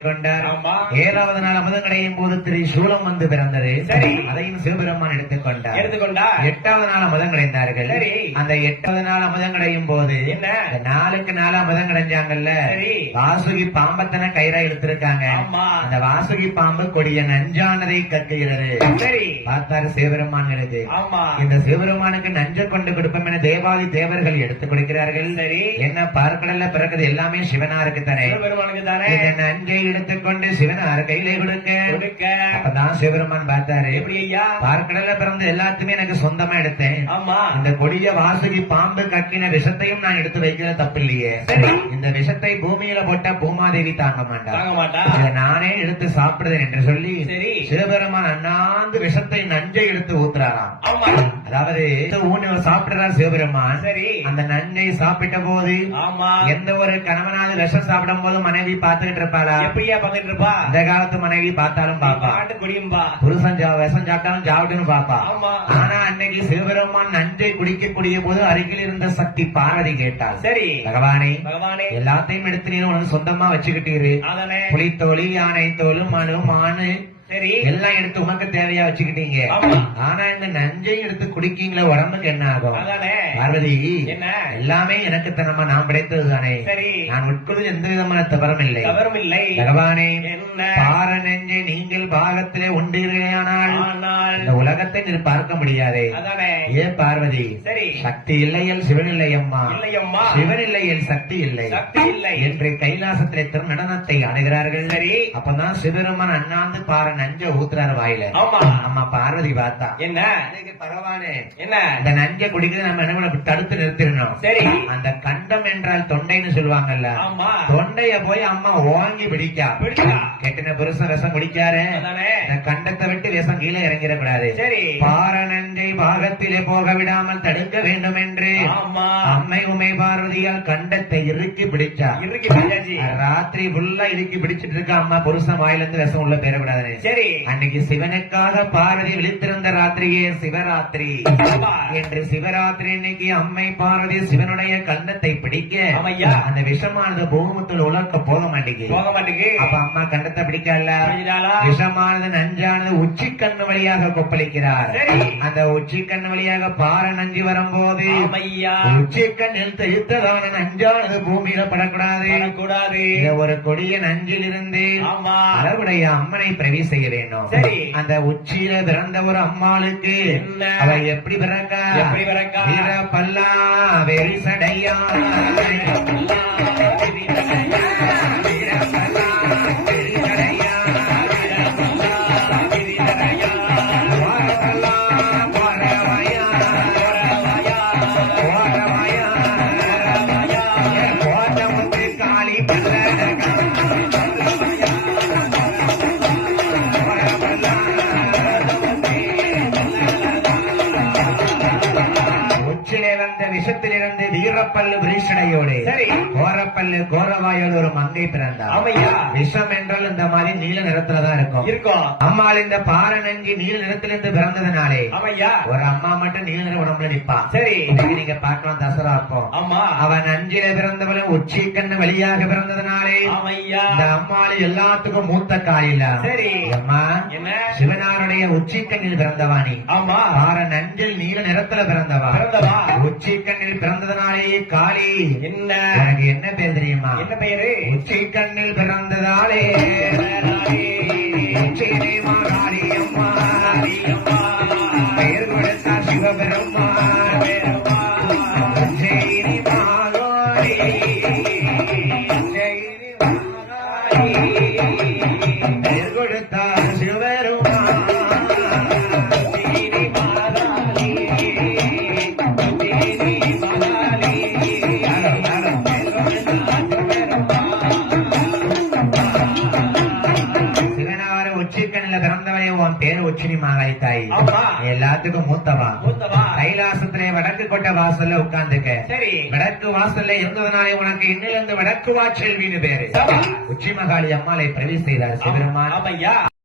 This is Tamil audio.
கொண்டார். ஏழாவது நாள் அமுதம் கிடையும் போது திரு சூலம் வந்து பிறந்தது. சரி. அதையும் சிவபெருமான் எடுத்துக்கொண்டார். எடுத்துக்கொண்டா எட்டாவது நாள் அமுதம் கிடைந்தார்கள். சரி. அந்த எட்டாவது நாள் அமுதம் கிடையும் போது என்ன? நாளுக்கு நாள் அமுதம் கிடைஞ்சாங்கல்ல. வாசுகி பாம்பத்தனை கயிறா எடுத்திருக்காங்க. அந்த வாசுகி பாம்பு கொடிய நஞ்சானதை கக்குகிறது. சரி. பார்த்தாரு சிவபெருமான்களுக்கு ஆமா. இந்த சிவபெருமானுக்கு நஞ்சை கொண்டு கொடுப்போம் என தேவாதி தேவர்கள் எடுத்துக் கொடுக்கிறார்கள். சரி. என்ன பார்க்கடல்ல பிறகுது எல்லாமே தானே பெருமானுக்கு தானே நஞ்சை எடுத்துக்கொண்டு சிவனார் கையிலே கொடுக்க. கொடுக்க. அப்பதான் சிவபெருமான் பார்த்தாரு எப்படி ஐயா பார்க்கடல்ல பிறந்த எல்லாத்துமே எனக்கு சொந்தமா எடுத்தேன். ஆமா. இந்த கொடிய வாசுகி பாம்பு கக்கின விஷத்தையும் நான் எடுத்து வைக்கிறது தப்பு இல்லையே. இந்த விஷத்தை பூமியில போட்டா பூமாதேவி தாங்க மாட்டா. தாங்க மாட்டா. நானே எடுத்து சாப்பிடுதேன் என்று சொல்லி. சிவபெருமான் அண்ணாந்து விஷத்தை நஞ்சை எடுத்து ஊத்துறாராம். அதாவது ஊனி சாப்பிடுறார் சிவபெருமான். சரி. அந்த நஞ்சை சாப்பிட்ட போது ஆமா. எந்த ஒரு கணவனாவது விஷம் சாப்பிடும் போது மனைவி பார்த்துக்கிட்டு இருப்பாளா? எப்படியா பங்கிட்டு இருப்பா? இந்த காலத்து மனைவி பார்த்தாலும் பாப்பா பாட்டு குடியும்பா. புருஷன் விஷம் சாப்பிட்டாலும் சாப்பிட்டுன்னு பாப்பா ஆமா. ஆனா அன்னைக்கு சிவபெருமான் நஞ்சை குடிக்கக்கூடிய போது அருகில் இருந்த சக்தி பார்வதி கேட்டாள். சரி. பகவானே பகவானே. எல்லாத்தையும் எடுத்து நீ உனக்கு சொந்தமா வச்சுக்கிட்டீரு புலித்தோலி யானை தோல் மனு மானு சரி எல்லாம் எடுத்து உனக்கு தேவையா வச்சுக்கிட்டீங்க. ஆனா இந்த நஞ்சையும் எடுத்து குடிக்கீங்களா உடம்புக்கு என்ன ஆகும்? பார்வதி என்ன? எல்லாமே எனக்கு தனமா நான் படைத்தது தானே? சரி. நான் உட்கொள்வது எந்த விதமான தவறும் இல்லை தவறும் இல்லை பகவானே பார நெஞ்சை நீங்கள் பாகத்திலே உண்டீர்களேயானால் ஆனால். இந்த உலகத்தை நீ பார்க்க முடியாதே. ஏ பார்வதி சரி. சக்தி இல்லையல் சிவன் இல்லை அம்மா. இல்லையம்மா. சிவன் இல்லையல் சக்தி இல்லை. சக்தி இல்லை. என்று கைலாசத்திலே திரு நடனத்தை அணுகிறார்கள் சரி. அப்பதான் சிவபெருமான் அண்ணாந்து பாரு நஞ்ச ஊத்துறாரு வாயில. ஆமா. அம்மா பார்வதி பார்த்தா. என்ன? பகவானே என்ன? அந்த நஞ்ச குடிக்கிறது நம்ம என்ன தடுத்து நிறுத்திடணும். சரி. அந்த கண்டம் என்றால் தொண்டைன்னு சொல்லுவாங்கல்ல. ஆமா. தொண்டைய போய் அம்மா ஓங்கி பிடிக்கா. பிடிக்கா. கெட்டின புருஷன் விஷம் குடிக்காரு. கண்டத்தை விட்டு விஷம் கீழே இறங்கிடக்கூடாது. சரி. பாரணந்தை பாகத்திலே போக விடாமல் தடுக்க வேண்டும் என்று அம்மை உமை பார்வதியால் கண்டத்தை இறுக்கி பிடிச்சா ராஜாஜி ராத்திரி ஃபுல்லா இறுக்கி பிடிச்சிட்டு இருக்க அம்மா புருஷன் வாயில இருந்து விஷம் உள்ள பெறக்கூடாது சரி. அன்னைக்கு சிவனுக்காக பார்வதி விழித்திருந்த ராத்திரியே சிவராத்திரி. என்று சிவராத்திரி இன்னைக்கு அம்மை பார்வதி சிவனுடைய கண்டத்தை பிடிக்க. அந்த விஷமானது பூமத்தில் உலர்க்க போக மாட்டேங்குது. போக மாட்டேங்கு அப்ப அம்மா கண்டத்தை பிடிக்கல? விஷமானது நஞ்சானது உச்சி கண்ணு வழியாக கொப்பளிக்கிறார். அந்த உச்சி கண்ணு வழியாக பாற நஞ்சு வரும்போது கண்ணில் தைத்ததான நஞ்சானது பூமியில படக்கூடாது. கூடாது ஒரு கொடிய நஞ்சில் இருந்து அளவுடைய அம்மனை பிரவி செய்ய வேண்டும். அந்த உச்சியில பிறந்த ஒரு அம்மாளுக்கு? அவ எப்படி பிறக்கா? எப்படி பிறக்கா? பல்லா வெரிசடையா காளி வீரப்பல்லு விரீஷணையோடு சரி. கோரப்பல்லு கோரவாயோடு ஒரு மங்கை பிறந்தார். ஆமையா. விஷம் என்றால் இந்த மாதிரி நீல நிறத்துல தான் இருக்கும். இருக்கும். அம்மாள் இந்த பார நஞ்சி நீல நிறத்திலிருந்து பிறந்ததுனாலே ஆமையா? ஒரு அம்மா மட்டும் நீல நிற உடம்புல நிப்பா சரி. இன்னைக்கு நீங்க பார்க்கலாம் தசரா இருப்போம் ஆமா. அவன் அஞ்சில பிறந்தவளும் உச்சி கண்ணு வழியாக பிறந்ததுனாலே ஆமையா? இந்த அம்மாளு எல்லாத்துக்கும் மூத்த காலில. சரி. அம்மா என்ன? சிவனாருடைய உச்சி கண்ணில் பிறந்தவாணி ஆமா. பார நஞ்சில் நீல நிறத்துல பிறந்தவா? பிறந்தவா? உச்சி பிறந்ததனாலே காளி என்ன? என்ன பேர் தெரியுமா? என்ன பெயரு? உச்சி கண்ணில் பிறந்ததாலே பெயர் கொடுத்தார் உச்சியிலே மாகாளி உன் பேர் உச்சினி மாகாளி தாய். எல்லாத்துக்கும் மூத்தவா. கைலாசத்திலே வடக்கு கொட்ட வாசல்ல உட்கார்ந்துக்க. சரி. வடக்கு வாசல்ல இருந்ததுனாலே உனக்கு இன்னிலிருந்து வடக்கு வாச்செல்வின்னு பேரு. உச்சி மகாளி அம்மாளை பிரவேச செய்தார் சிவருமான்